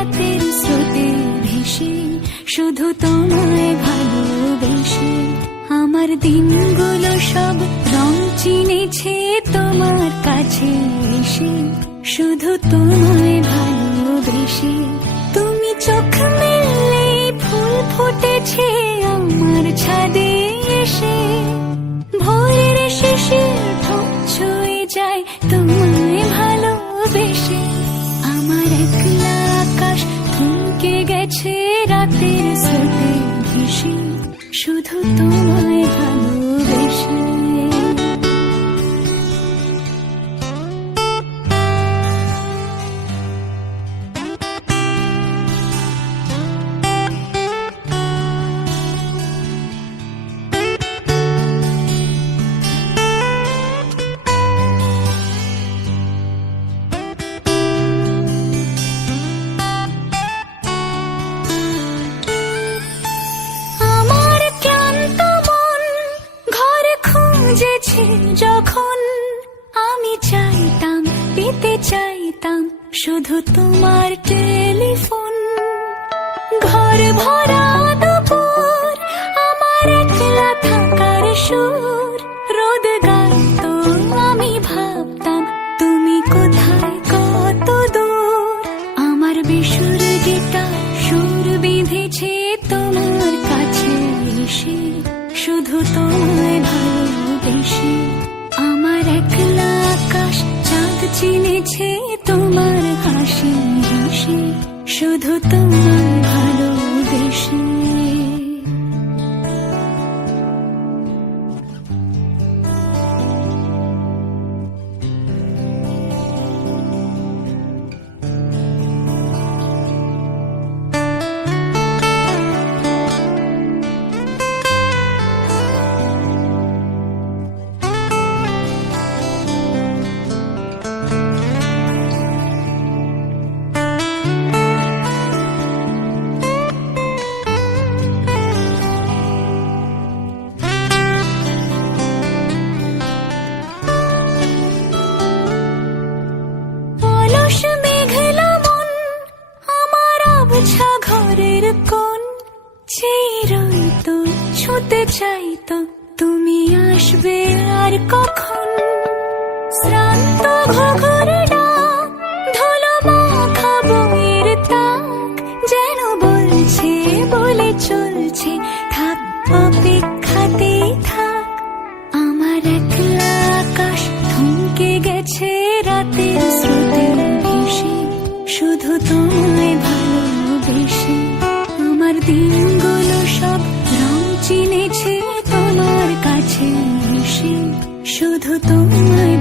রাতের স্রোতে ভেসে, শুধু তোমায় ভালোবেসে। আমার দিনগুলো সব রং চিনেছে তোমার কাছে এসে, শুধু তোমায় ভালোবেসে। তুমি চোখ মেললে ফুল ফুটেছে আমার ছাদে এসে, ভোরের শিশির ঠোঁট ছুঁয়ে যায় তোমায় ভালোবেসে। আমার একলা আকাশ থমকে গেছে রাতের স্রোতে ভেসে, শুধু তোমায় ভালোবেসে। যখন আমি চাইতাম, পেতে চাইতাম শুধু তোমার টেলিফোন। ঘর ভরা দুপুর, আমার একলা থাকার সুর, রোদ গাইতো আমি ভাবতাম তুমি কোথায় কত দূর। আমার বেসুর গিটার সুর বিঁধেছে তোমার কাছে এসে, শুধু তোমায় ভালোবেসে। আমার একলা আকাশ চাঁদ চিনেছে তোমার হাসি হাসি, শুধু তোমায় ভালোবেসে। ঘরের কোণ চিরইতো ছুঁতে চাইতো তুমি আসবে আর কখন। শ্রান্ত ঘুঘুর ডাক, ধুলো মাখা বইয়ের তাক, যেন বলছে বলে চলছে থাক অপেক্ষাতেই থাক। আমার একলা আকাশ থমকে গেছে রাতের স্রোতে ভেসে, শুধু তোমায় ভালোবেসে। আমার দিনগুলো সব রং চিনেছে তোমার কাছে এসে, শুধু তোমায়